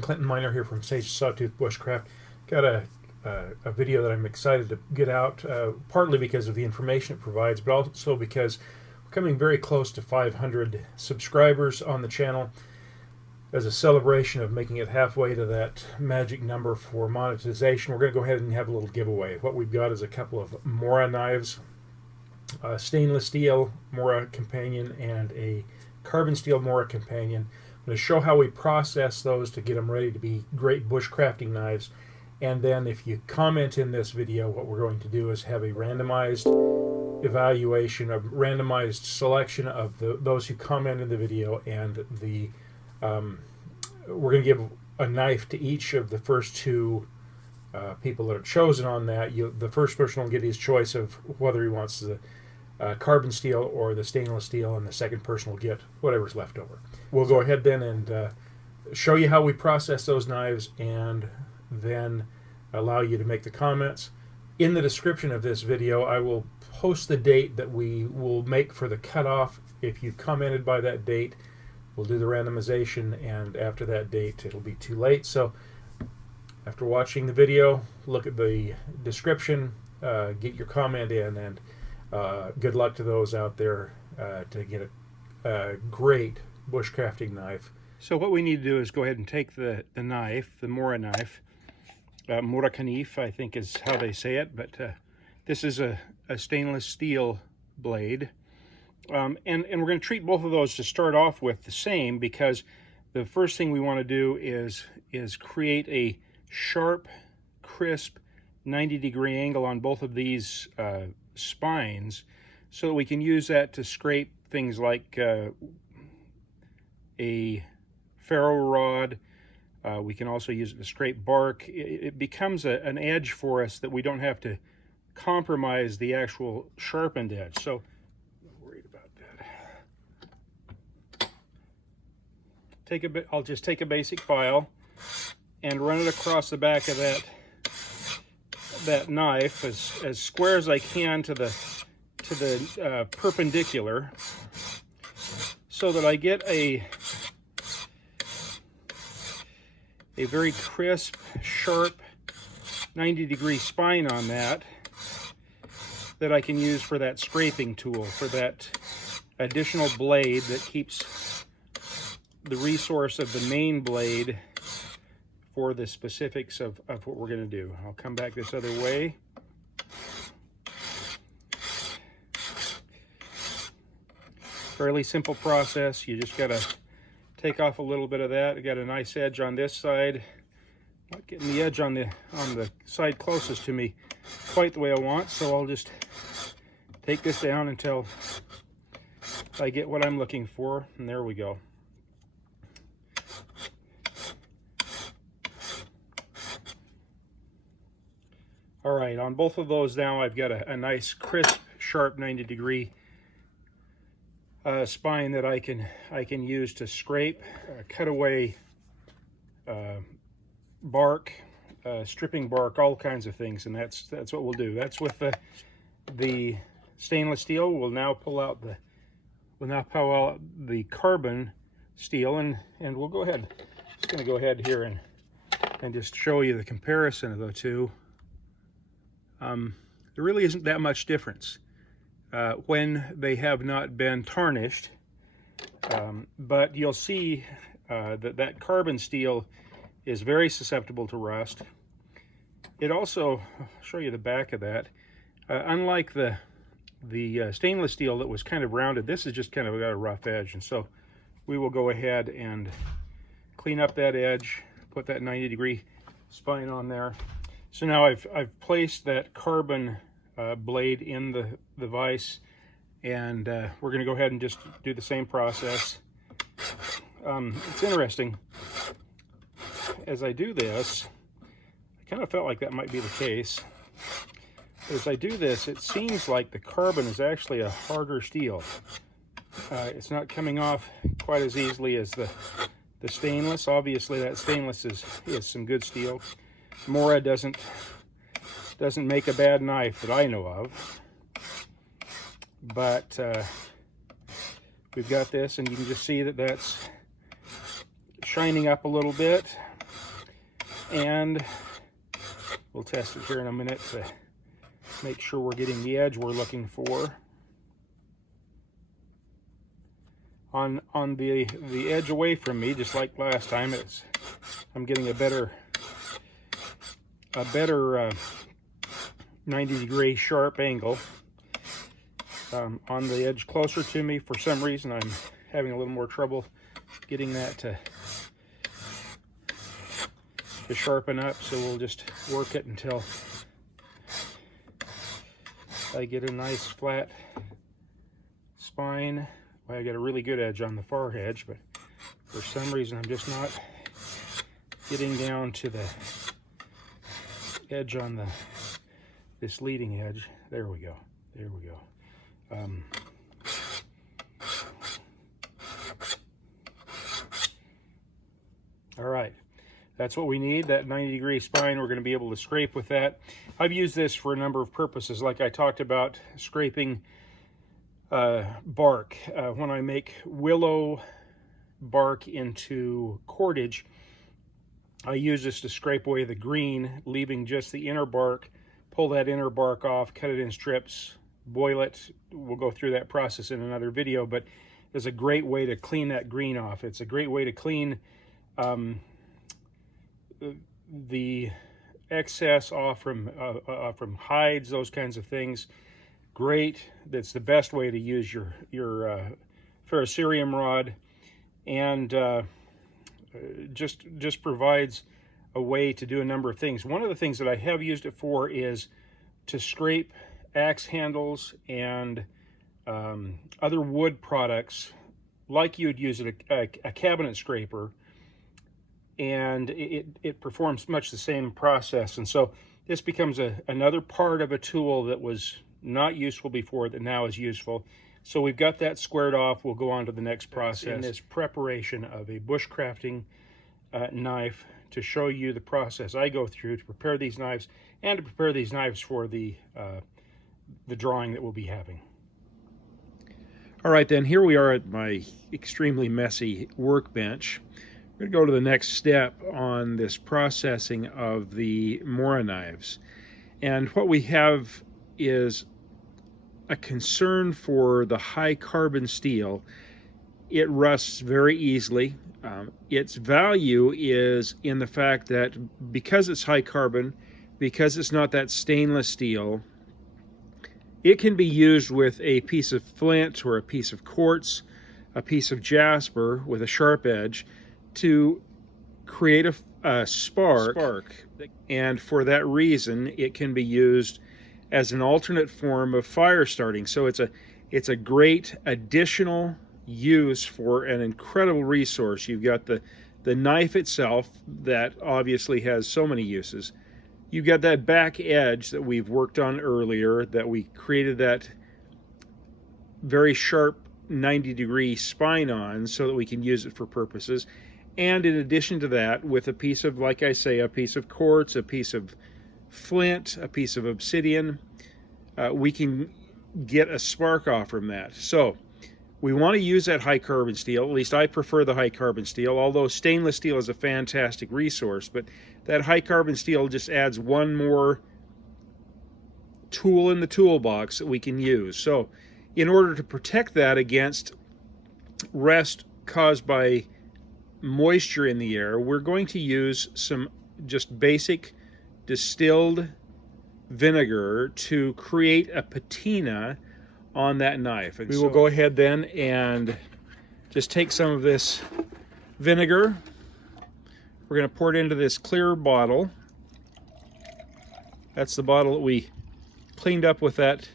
morning, Clinton Miner here from Sawtooth Bushcraft. Got a video that I'm excited to get out, partly because of the information it provides, but also because we're coming very close to 500 subscribers on the channel. As a celebration of making it halfway to that magic number for monetization, we're going to go ahead and have a little giveaway. What we've got is a couple of MoraKnives, stainless steel Mora Companion and a carbon steel Mora Companion. I'm going to show how we process those to get them ready to be great bushcrafting knives. And then if you comment in this video, what we're going to do is have a randomized evaluation, a randomized selection of those who comment in the video, and we're going to give a knife to each of the first two people that are chosen on that. The first person will get his choice of whether he wants the carbon steel or the stainless steel, and the second person will get whatever's left over. We'll go ahead then and show you how we process those knives, and then allow you to make the comments. In the description of this video, I will post the date that we will make for the cutoff. If you've commented by that date, we'll do the randomization, and after that date, it'll be too late. So after watching the video, look at the description, get your comment in, and good luck to those out there to get a great bushcrafting knife. So what we need to do is go ahead and take the knife, the MoraKniv, MoraKniv, I think is how they say it, but this is a stainless steel blade. And we're going to treat both of those to start off with the same, because the first thing we want to do is create a sharp, crisp 90-degree angle on both of these spines, so that we can use that to scrape things like a ferro rod. We can also use it to scrape bark. It becomes an edge for us that we don't have to compromise the actual sharpened edge. So I'm not worried about that. I'll just take a basic file and run it across the back of that knife as square as I can to the perpendicular, so that I get a very crisp, sharp 90-degree spine on that I can use for that scraping tool, for that additional blade that keeps the resource of the main blade for the specifics of what we're going to do. I'll come back this other way. Fairly simple process. You just got to take off a little bit of that. I got a nice edge on this side. Not getting the edge on the side closest to me quite the way I want, so I'll just take this down until I get what I'm looking for, and there we go. All right, on both of those now, I've got a nice, crisp, sharp 90-degree spine that I can use to scrape, cut away bark, stripping bark, all kinds of things, and that's what we'll do. That's with the stainless steel. We'll now pull out the carbon steel, and we'll go ahead. Just going to go ahead here and just show you the comparison of the two. There really isn't that much difference when they have not been tarnished, but you'll see that carbon steel is very susceptible to rust. It also, I'll show you the back of that, unlike the stainless steel that was kind of rounded, this is just kind of got a rough edge, and so we will go ahead and clean up that edge, put that 90-degree spine on there. So now I've placed that carbon blade in the vise, and we're going to go ahead and just do the same process. It's interesting, as I do this, I kind of felt like that might be the case. As I do this, it seems like the carbon is actually a harder steel. It's not coming off quite as easily as the stainless. Obviously, that stainless is some good steel. Mora doesn't make a bad knife that I know of, but we've got this, and you can just see that that's shining up a little bit. And we'll test it here in a minute to make sure we're getting the edge we're looking for. On the edge away from me, just like last time, I'm getting a better 90-degree sharp angle. On the edge closer to me, for some reason, I'm having a little more trouble getting that to sharpen up. So we'll just work it until I get a nice flat spine. Well, I got a really good edge on the far edge, but for some reason I'm just not getting down to the edge on this leading edge. There we go. There we go. All right, that's what we need, that 90-degree spine. We're going to be able to scrape with that. I've used this for a number of purposes, like I talked about scraping bark. When I make willow bark into cordage, I use this to scrape away the green, leaving just the inner bark. Pull that inner bark off, cut it in strips, boil it. We'll go through that process in another video, but it's a great way to clean that green off. It's a great way to clean the excess off from hides, those kinds of things. Great. That's the best way to use your ferrocerium rod, and just provides a way to do a number of things. One of the things that I have used it for is to scrape axe handles and other wood products, like you would use a cabinet scraper, and it performs much the same process. And so this becomes another part of a tool that was not useful before that now is useful. So we've got that squared off. We'll go on to the next process in this preparation of a bushcrafting knife, to show you the process I go through to prepare these knives, and to prepare these knives for the drawing that we'll be having. All right, then, here we are at my extremely messy workbench. We're going to go to the next step on this processing of the MoraKnives. And what we have is a concern for the high carbon steel. It rusts very easily. Its value is in the fact that because it's high carbon, because it's not that stainless steel, it can be used with a piece of flint or a piece of quartz, a piece of jasper with a sharp edge, to create a spark. And for that reason, it can be used as an alternate form of fire starting. So it's a great additional use for an incredible resource. You've got the knife itself that obviously has so many uses. You've got that back edge that we've worked on earlier, that we created that very sharp 90-degree spine on so that we can use it for purposes. And in addition to that, with a piece of, like I say, a piece of quartz, a piece of flint, a piece of obsidian, we can get a spark off from that. So we want to use that high carbon steel. At least I prefer the high carbon steel, although stainless steel is a fantastic resource. But that high carbon steel just adds one more tool in the toolbox that we can use. So in order to protect that against rust caused by moisture in the air, we're going to use some just basic distilled vinegar to create a patina on that knife. And we will go ahead then and just take some of this vinegar. We're going to pour it into this clear bottle. That's the bottle that we cleaned up with that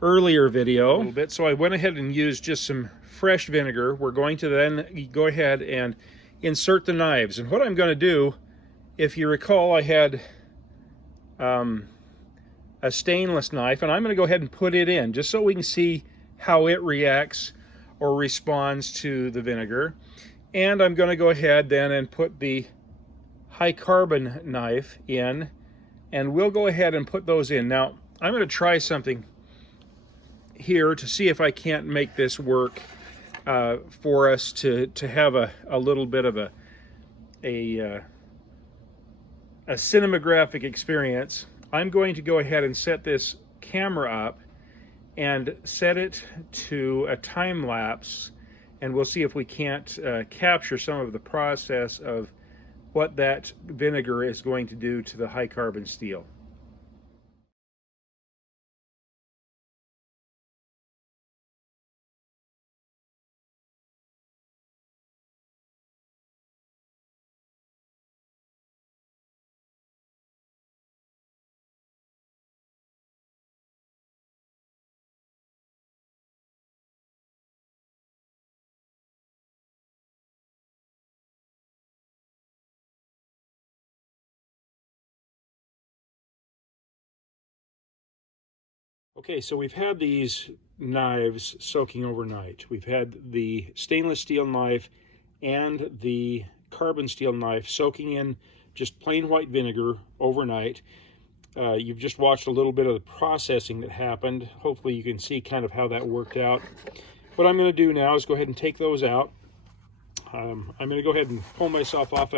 earlier video a little bit. So I went ahead and used just some fresh vinegar. We're going to then go ahead and insert the knives. And what I'm going to do, if you recall, I had a stainless knife, and I'm going to go ahead and put it in just so we can see how it reacts or responds to the vinegar. And I'm going to go ahead then and put the high carbon knife in, and we'll go ahead and put those in. Now I'm going to try something here to see if I can't make this work for us to have a little bit of a a cinematographic experience, I'm going to go ahead and set this camera up and set it to a time lapse, and we'll see if we can't capture some of the process of what that vinegar is going to do to the high carbon steel. Okay, so we've had these knives soaking overnight. We've had the stainless steel knife and the carbon steel knife soaking in just plain white vinegar overnight. You've just watched a little bit of the processing that happened. Hopefully you can see kind of how that worked out. What I'm going to do now is go ahead and take those out. I'm going to go ahead and pull myself off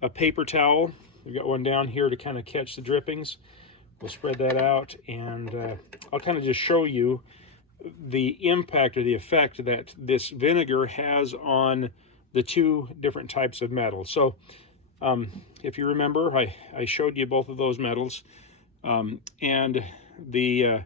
a paper towel. I've got one down here to kind of catch the drippings. We'll spread that out, and I'll kind of just show you the impact or the effect that this vinegar has on the two different types of metals. So if you remember, I showed you both of those metals, and the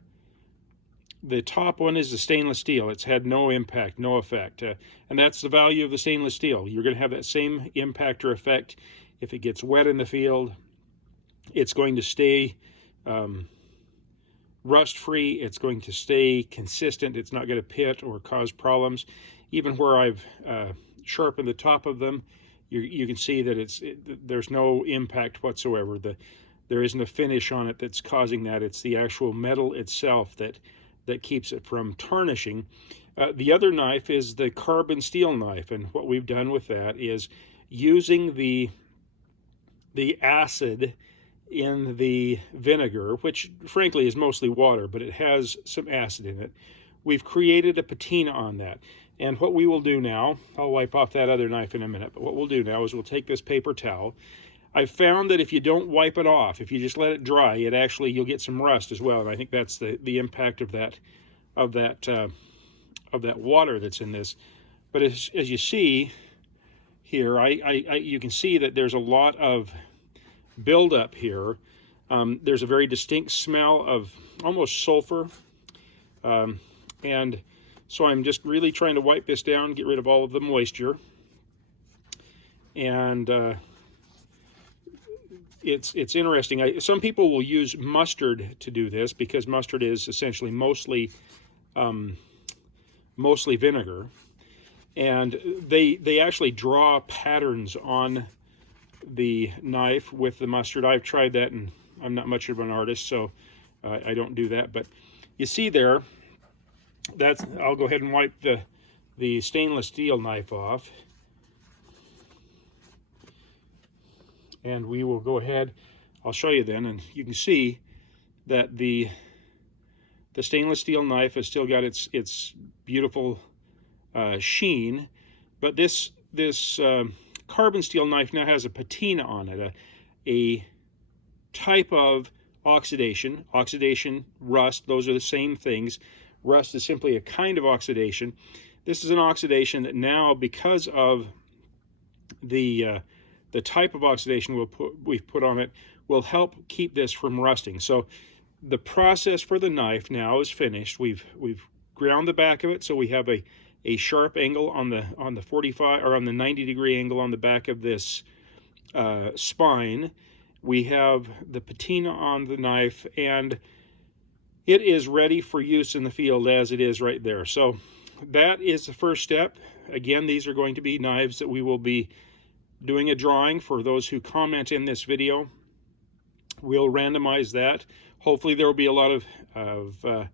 top one is the stainless steel. It's had no impact, no effect, and that's the value of the stainless steel. You're going to have that same impact or effect if it gets wet in the field. It's going to stay rust-free. It's going to stay consistent. It's not going to pit or cause problems. Even where I've sharpened the top of them, you can see that there's no impact whatsoever. There isn't a finish on it that's causing that. It's the actual metal itself that keeps it from tarnishing. The other knife is the carbon steel knife, and what we've done with that is using the acid in the vinegar, which frankly is mostly water, but it has some acid in it. We've created a patina on that. And what we will do now, I'll wipe off that other knife in a minute, but what we'll do now is we'll take this paper towel. I've found that if you don't wipe it off, if you just let it dry, you'll get some rust as well. And I think that's the impact of that water that's in this. But as you see here, you can see that there's a lot of buildup here. There's a very distinct smell of almost sulfur, and so I'm just really trying to wipe this down, get rid of all of the moisture. And it's interesting. Some people will use mustard to do this because mustard is essentially mostly vinegar, and they actually draw patterns on the knife with the mustard. I've tried that, and I'm not much of an artist, so I don't do that. But you see there, I'll go ahead and wipe the stainless steel knife off, and we will go ahead. I'll show you then, and you can see that the stainless steel knife has still got its beautiful sheen, but this carbon steel knife now has a patina on it, a type of oxidation, rust. Those are the same things. Rust is simply a kind of oxidation. This is an oxidation that now, because of the type of oxidation we've put on it, will help keep this from rusting. So the process for the knife now is finished. We've ground the back of it, so we have a sharp angle on the 45 or on the 90-degree angle on the back of this spine. We have the patina on the knife, and it is ready for use in the field as it is right there. So that is the first step. Again, these are going to be knives that we will be doing a drawing for those who comment in this video. We'll randomize that. Hopefully there will be a lot of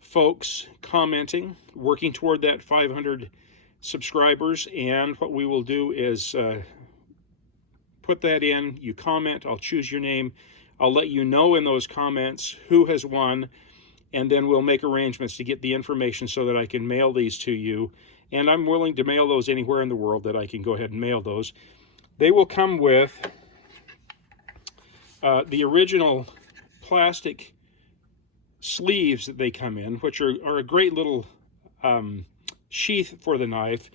folks commenting, working toward that 500 subscribers, and what we will do is put that in. You comment, I'll choose your name, I'll let you know in those comments who has won, and then we'll make arrangements to get the information so that I can mail these to you. And I'm willing to mail those anywhere in the world that I can go ahead and mail those. They will come with the original plastic sleeves that they come in, which are a great little sheath for the knife,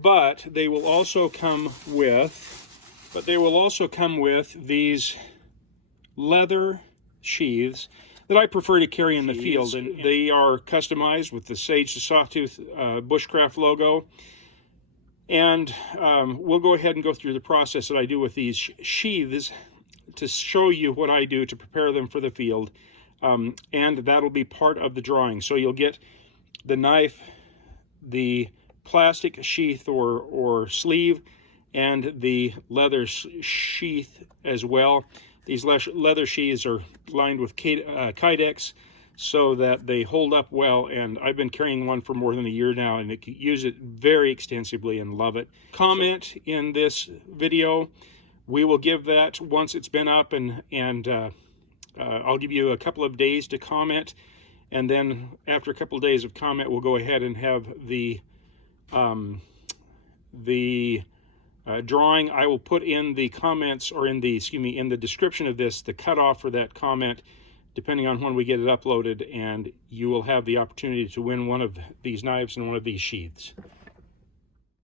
but they will also come with these leather sheaths that I prefer to carry in the field, and they are customized with the Sage to Sawtooth Bushcraft logo. And we'll go ahead and go through the process that I do with these sheaths to show you what I do to prepare them for the field, and that'll be part of the drawing. So you'll get the knife, the plastic sheath or sleeve, and the leather sheath as well. These leather sheaths are lined with Kydex so that they hold up well, and I've been carrying one for more than a year now, and I use it very extensively and love it. Comment in this video. We will give that once it's been up, and I'll give you a couple of days to comment, and then after a couple of days of comment, we'll go ahead and have the drawing. I will put in the comments, or in the description of this, the cutoff for that comment, depending on when we get it uploaded, and you will have the opportunity to win one of these knives and one of these sheaths.